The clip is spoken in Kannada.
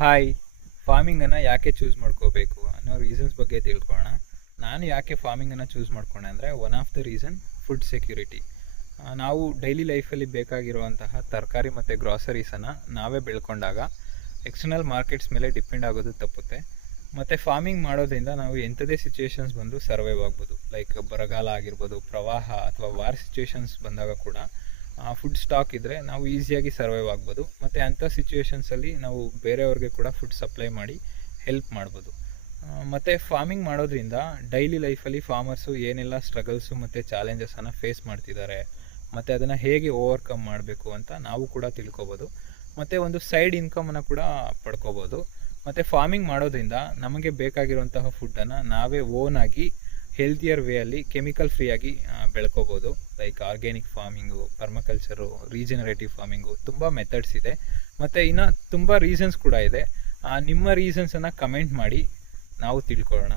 ಹಾಯ್, ಫಾರ್ಮಿಂಗನ್ನು ಯಾಕೆ ಚೂಸ್ ಮಾಡ್ಕೋಬೇಕು ಅನ್ನೋ ರೀಸನ್ಸ್ ಬಗ್ಗೆ ತಿಳ್ಕೊಳ್ಳೋಣ. ನಾನು ಯಾಕೆ ಫಾರ್ಮಿಂಗನ್ನು ಚೂಸ್ ಮಾಡ್ಕೊಂಡೆ ಅಂದರೆ one of the reason food security. ನಾವು ಡೈಲಿ ಲೈಫಲ್ಲಿ ಬೇಕಾಗಿರುವಂತಹ ತರಕಾರಿ ಮತ್ತು ಗ್ರಾಸರೀಸನ್ನು ನಾವೇ ಬೆಳ್ಕೊಂಡಾಗ ಎಕ್ಸ್ಟರ್ನಲ್ ಮಾರ್ಕೆಟ್ಸ್ ಮೇಲೆ ಡಿಪೆಂಡ್ ಆಗೋದು ತಪ್ಪುತ್ತೆ. ಮತ್ತು ಫಾರ್ಮಿಂಗ್ ಮಾಡೋದ್ರಿಂದ ನಾವು ಎಂಥದೇ ಸಿಚುವೇಶನ್ಸ್ ಬಂದು ಸರ್ವೈವ್ ಆಗ್ಬೋದು. ಲೈಕ್ ಬರಗಾಲ ಆಗಿರ್ಬೋದು, ಪ್ರವಾಹ ಅಥವಾ ವಾರ್ ಸಿಚುವೇಶನ್ಸ್ ಬಂದಾಗ ಕೂಡ ಫುಡ್ ಸ್ಟಾಕ್ ಇದ್ದರೆ ನಾವು ಈಸಿಯಾಗಿ ಸರ್ವೈವ್ ಆಗ್ಬೋದು. ಮತ್ತು ಅಂಥ ಸಿಚುವೇಶನ್ಸಲ್ಲಿ ನಾವು ಬೇರೆಯವ್ರಿಗೆ ಕೂಡ ಫುಡ್ ಸಪ್ಲೈ ಮಾಡಿ ಹೆಲ್ಪ್ ಮಾಡ್ಬೋದು. ಮತ್ತು ಫಾರ್ಮಿಂಗ್ ಮಾಡೋದ್ರಿಂದ ಡೈಲಿ ಲೈಫಲ್ಲಿ ಫಾರ್ಮರ್ಸು ಏನೆಲ್ಲ ಸ್ಟ್ರಗಲ್ಸು ಮತ್ತು ಚಾಲೆಂಜಸನ್ನು ಫೇಸ್ ಮಾಡ್ತಿದ್ದಾರೆ ಮತ್ತು ಅದನ್ನು ಹೇಗೆ ಓವರ್ಕಮ್ ಮಾಡಬೇಕು ಅಂತ ನಾವು ಕೂಡ ತಿಳ್ಕೊಬೋದು. ಮತ್ತು ಒಂದು ಸೈಡ್ ಇನ್ಕಮನ್ನು ಕೂಡ ಪಡ್ಕೋಬೋದು. ಮತ್ತು ಫಾರ್ಮಿಂಗ್ ಮಾಡೋದ್ರಿಂದ ನಮಗೆ ಬೇಕಾಗಿರುವಂತಹ ಫುಡ್ಡನ್ನು ನಾವೇ ಓನಾಗಿ ಹೆಲ್ತಿಯರ್ ವೇಯಲ್ಲಿ ಕೆಮಿಕಲ್ ಫ್ರೀಯಾಗಿ ಬೆಳ್ಕೋಬೋದು. Like organic farming, permaculture, regenerative farming, ತುಂಬ ಮೆಥಡ್ಸ್ ಇದೆ. ಮತ್ತು ಇನ್ನು ತುಂಬ ರೀಸನ್ಸ್ ಕೂಡ ಇದೆ. ನಿಮ್ಮ ರೀಸನ್ಸನ್ನು ಕಮೆಂಟ್ ಮಾಡಿ, ನಾವು ತಿಳ್ಕೊಳ್ಳೋಣ.